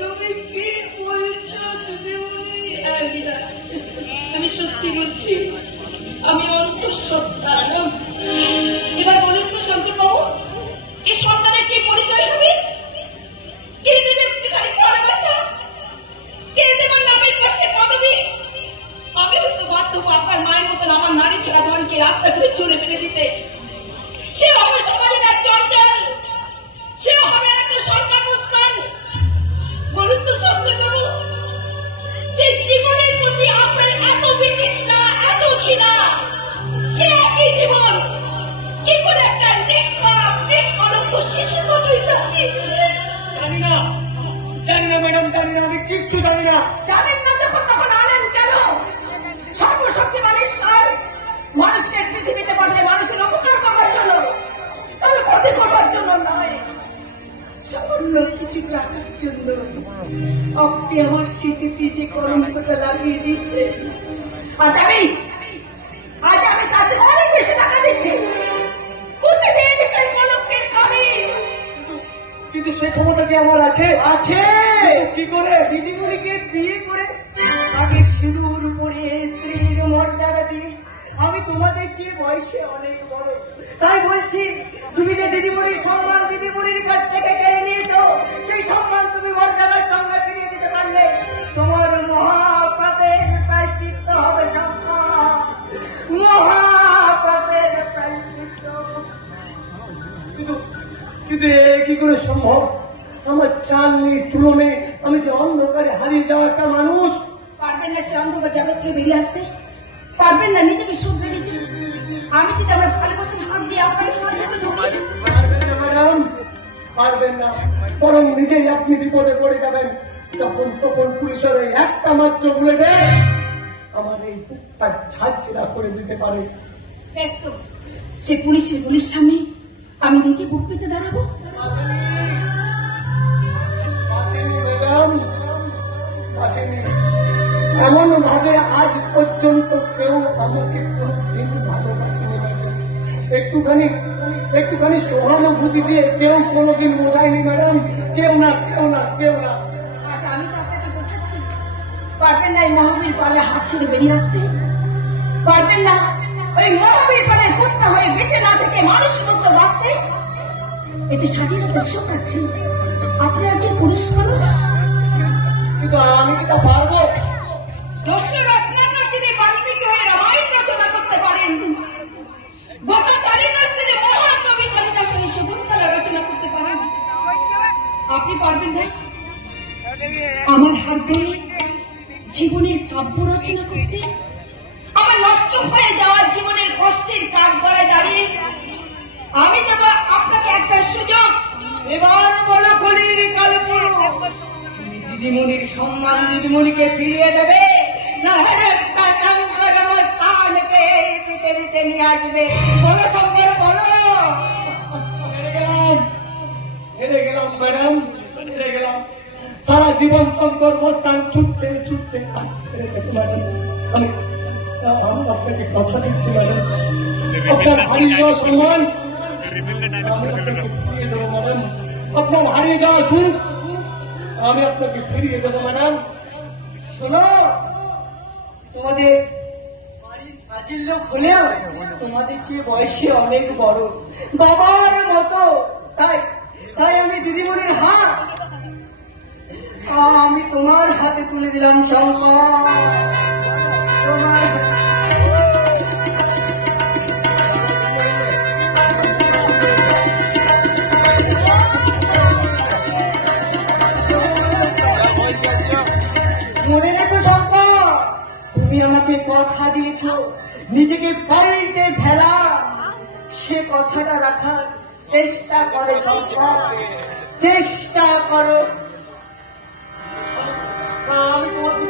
তুমি কি বলছো দিদিমণি? আমি সত্যি বলছি, আমি অন্তঃসত্ত্বা। এবার বলুন তো শঙ্কর বাবু, এই সন্তানের কি পরিচয় হবে? কে দেবে একটুখানি ভালোবাসা? কে দেবে নামের পাশে পদবী? আমি হয়তো বাধ্য হবো আপনার মায়ের মতন আমার নারী ছেড়া ধনকে রাস্তা করে চলে ফেলে দিতে। সে হবে সমাজের এক চঞ্চল, সে হবে একটা সরকার মুস্তান। বলুন তো শঙ্কর বাবু, যে জীবনের প্রতি আপনার এত বিতৃষ্ণা, এত ঘৃণা, সে একই জীবন কি করে একটা নিষ্পাপ নিষ্কলঙ্ক শিশুর মতোই চাপিয়ে দিলেন? জানি না ম্যাডাম, জানি না, আমি কিচ্ছু জানি না। জানেন না যখন তখন আনেন কেন? সর্বশক্তিমান ঈশ্বর মানুষকে পৃথিবীতে পাঠিয়ে মানুষের উপকার করবার জন্য, তাহলে ক্ষতি করবার জন্য নয়, সামান্য কিছু টাকার জন্য আপনি আমার স্মৃতিতে যে কলঙ্কটা লাগিয়ে দিচ্ছে। আজ আমি তাতে অনেক বেশি টাকা দিচ্ছি, বুঝে দিয়ে বিষয় কলঙ্কের কালি। কিন্তু সে ক্ষমতা কি আমার আছে? আছে। কি করে? দিদিমণিকে বিয়ে করে তাকে সিঁদুর পরে স্ত্রীর মর্যাদা দিয়ে। আমি তোমাদের চেয়ে বয়সে অনেক বড়, তাই বলছি, তুমি যে দিদিমণির সম্মান দিদিমণির কাছ থেকে কেড়ে নিয়েছো, সেই সম্মান তুমি মর্যাদার সঙ্গে ফিরিয়ে দিতে পারলে তোমার মহাপাপের প্রায়শ্চিত্ত হবে। মহাপাপের প্রায়শ্চিত্ত। কিন্তু কি করে সম্ভব? আমার চাল নেই, চুলো নেই, আমি যে অন্ধকারে হারিয়ে যাওয়া একটা মানুষ। পারবেন না সে অন্ধকার জগৎ থেকে বেরিয়ে আসতে? পারবেন না নিজেকে শুধরে নিতে? আমি যদি আমার ভালোবাসার হাত দিয়ে আপনার হাত ধরে ধরি? পারবেন না ম্যাডাম, পারবেন না। বরং নিজেই আপনি বিপদে পড়ে যাবেন। তখন পুলিশের ওই একটা মাত্র বুলেটে আমার এই বুকটা ঝাঁঝরা করে দিতে পারে। ব্যস্ত সে পুলিশের গুলির সামনে আমি নিজে বুক পেতে দাঁড়াবো? ম্যাডাম, এমন ভাবে আজ পর্যন্ত কেউ আমাকে কোনদিন ভালোবাসেনি। একটুখানি সহানুভূতি দিয়ে কেউ কোনোদিন বোঝায়নি ম্যাডাম। কেউ না। আচ্ছা, আমি তো আপনাকে বোঝাচ্ছি, পারবেন না এই মহাবীর পালে হাত ছেড়ে বেরিয়ে আসতে? পারবেন না ওই মহাবীর পালের পুত্র হয়ে বেঁচে না থেকে মানুষের মধ্যে বাঁচতে? এতে স্বাধীনতার সুখ আছে। আপনি একজন পুরুষ মানুষ, কিন্তু আমি কি তা পারবো? দস্যুরা তিনি বাল্মীকি হয়ে রামায়ণ রচনা করতে পারেন, বোকা কালিদাস থেকে মহাকবি কালিদাসের সবুজতলা রচনা করতে পারেন। আপনি পারবেন না আমার হাত ধরে জীবনের কাব্য রচনা করতে? আমার নষ্ট হয়ে যাওয়ার জীবনের কষ্টের কাজ গড়ায় দাঁড়িয়ে আমি দেব আপনাকে একটা সুযোগ। এবার বলো কলির কালপুরু, তুমি দিদিমণির সম্মান দিদিমণিকে ফিরিয়ে দেবে, না একটা স্থানকে পৃথিবীতে নিয়ে আসবে? বলো শঙ্কর, বলো। হেরে গেলাম ম্যাডাম, হেরে গেলাম। সারা জীবন শঙ্কর বস্তান ছুটতে আজ হেরে গেছে ম্যাডাম। আমি আপনাকে কথা দিচ্ছি ম্যাডাম, আপনার হারিয়ে যাওয়া সম্মান আমি আপনাকে ফিরিয়ে দেবো ম্যাডাম। আপনার হারিয়ে যাওয়া সুখ আমি আপনাকে ফিরিয়ে দেবো ম্যাডাম। শোনো, তোমাদের বাড়ির কাজের লোক হলেও তোমাদের চেয়ে বয়সে অনেক বড়, বাবার মতো। তাই আমি দিদিমণির হাত আমি তোমার হাতে তুলে দিলাম শঙ্কর, তোমার মনে রেখো শঙ্কর, তুমি আমাকে কথা দিয়েছ নিজেকে পাল্টে ফেলা, সে কথাটা রাখার চেষ্টা করো শঙ্কর, চেষ্টা করো। আমি তোমাকে